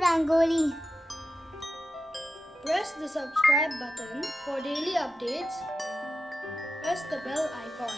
Rangoli. Press the subscribe button for daily updates. Press the bell icon.